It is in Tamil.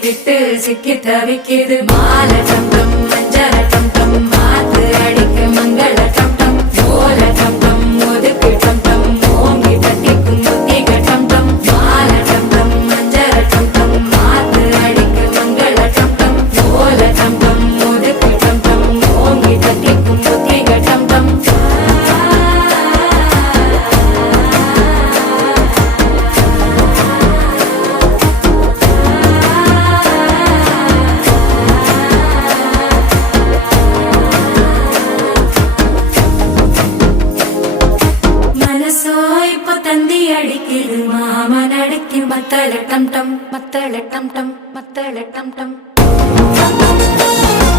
விட்டு சிக்கி தவிக்குது மாலை டம் டம் மஞ்சள டம் டம் மாத்து அடிக்க மங்கள டம் டம் ஓல டம் டம் ஒதுக்கு டம் டம் ஓங்கி தட்டிக்கும் புத்திக டம் டம் மாலை டம் டம் மஞ்சள டம் டம் மாத்து அடிக்க மங்கள டம் டம் ஓல டம் டம் ஒதுக்கு டம் டம் ஓங்கி தட்டிக்கும் புத்திக டம் டம் தந்தி அடிக்குது மாமன் அடிக்கு மத்தள டம் டம் மத்தள டம் டம் மத்தள டம் டம்